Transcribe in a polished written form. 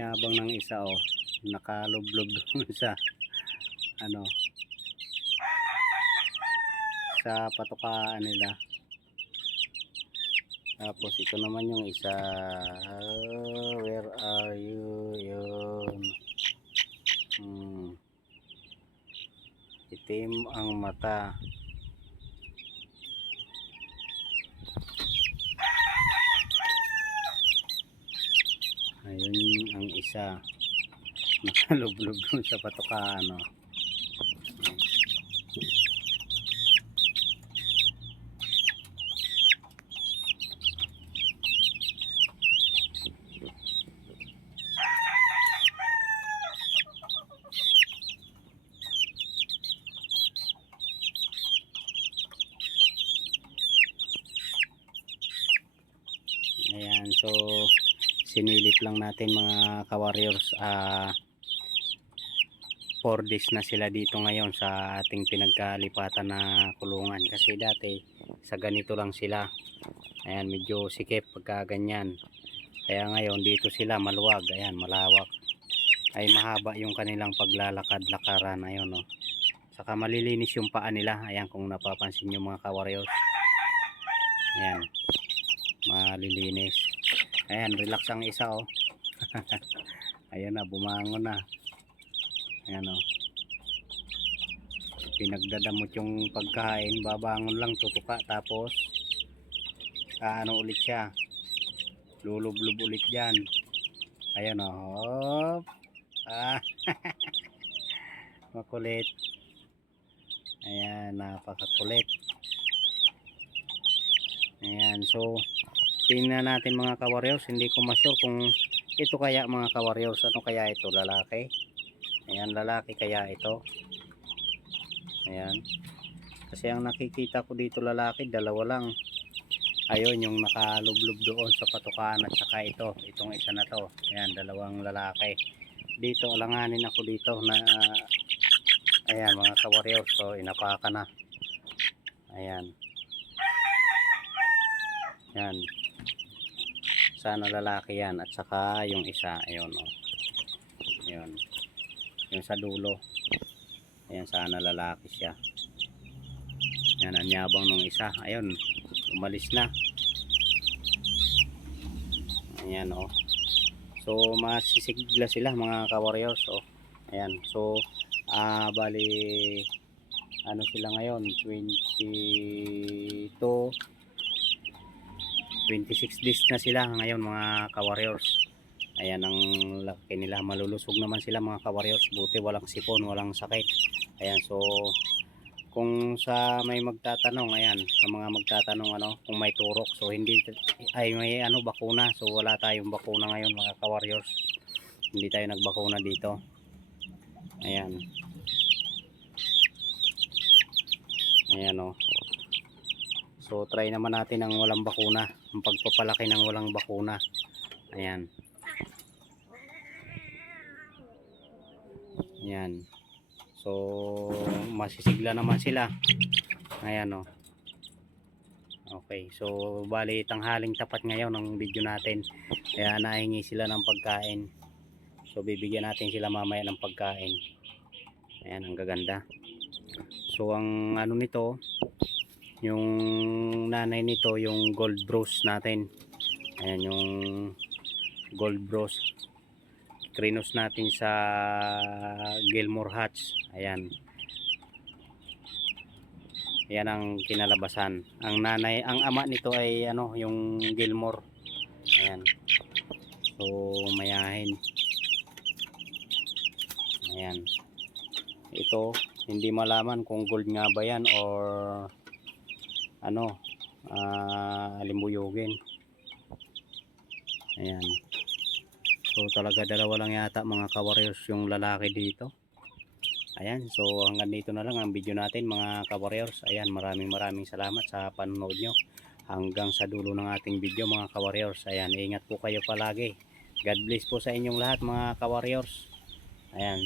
Yabang ng isa oh. Nakalublob doon sa ano, sa patukaan nila. Tapos ito naman yung isa. Where are you? Yun. Itim ang mata. Ayun ang isa. Nakalublob doon sa patukaan oh. Ayan, so sinilip lang natin mga ka-warriors, 4 days na sila dito ngayon sa ating pinagkalipatan na kulungan, kasi dati sa ganito lang sila. Ayan, medyo sikip pagka ganyan, kaya ngayon dito sila maluwag. Ayan, malawak, ay mahaba yung kanilang paglalakad-lakaran. Ayun no, saka malilinis yung paa nila. Ayan, kung napapansin nyo mga ka-warriors, ayan, malilinis. Ayan, relax ang isa oh. Ayan na, bumangon na. Ayan oh, pinagdadamot yung pagkain, babangon lang, tutuka, tapos ano ulit siya, lulublob ulit dyan. Ayan oh, makulit. Ayan, napakakulit. Ayan, so tingnan natin mga ka-warriors. Hindi ko ma-sure kung ito kaya mga ka-warriors, ano kaya ito, lalaki. Ayan, lalaki kaya ito. Ayan, kasi ang nakikita ko dito lalaki, dalawa lang. Ayun, yung nakalublob doon sa patukan, at saka itong isa na to. Ayan, dalawang lalaki. Dito alanganin ako dito na ayan mga ka-warriors, so inapakan na. Ayan, yan, sana lalaki yan, at saka yung isa, ayun oh, ayun, yung sa dulo. Ayan, sana lalaki siya. Yan, ang yabang ng isa. Ayun, umalis na. Ayan oh, so masisigla sila mga ka-warriors oh. Ayan, so bali ano sila ngayon, 26 days na sila ngayon mga ka-warriors. Ayan ang laki nila, malulusog naman sila mga ka-warriors, buti walang sipon, walang sakit. Ayan, so kung sa may magtatanong, ayan, sa mga magtatanong ano, kung may turok, so hindi, ay may ano, bakuna. So wala tayong bakuna ngayon mga ka-warriors, hindi tayo nagbakuna dito. Ayan, ayan oh, so try naman natin ang walang bakuna, ang pagpapalaki ng walang bakuna. Ayan, ayan, so masisigla naman sila. Ayan oh, okay, so bali tanghaling tapat ngayon ang video natin, kaya nahingi sila ng pagkain, so bibigyan natin sila mamaya ng pagkain. Ayan, ang gaganda. So ang ano nito, yung nanay nito, yung gold bros natin. Ayan, yung gold bros, krinos natin sa Gilmore Hatch. Ayan, yan ang kinalabasan. Ang nanay, ang ama nito ay ano, yung Gilmore. Ayan, so mayahin. Ayan, ito hindi malaman kung gold nga ba yan or ano, limbuyugin. Ayan, so talaga dalawa lang yata mga ka-warriors yung lalaki dito. Ayan, so hanggang dito na lang ang video natin mga ka-warriors. Ayan, maraming salamat sa panonood nyo hanggang sa dulo ng ating video mga ka-warriors. Ayan, ingat po kayo palagi. God bless po sa inyong lahat mga ka-warriors. Ayan.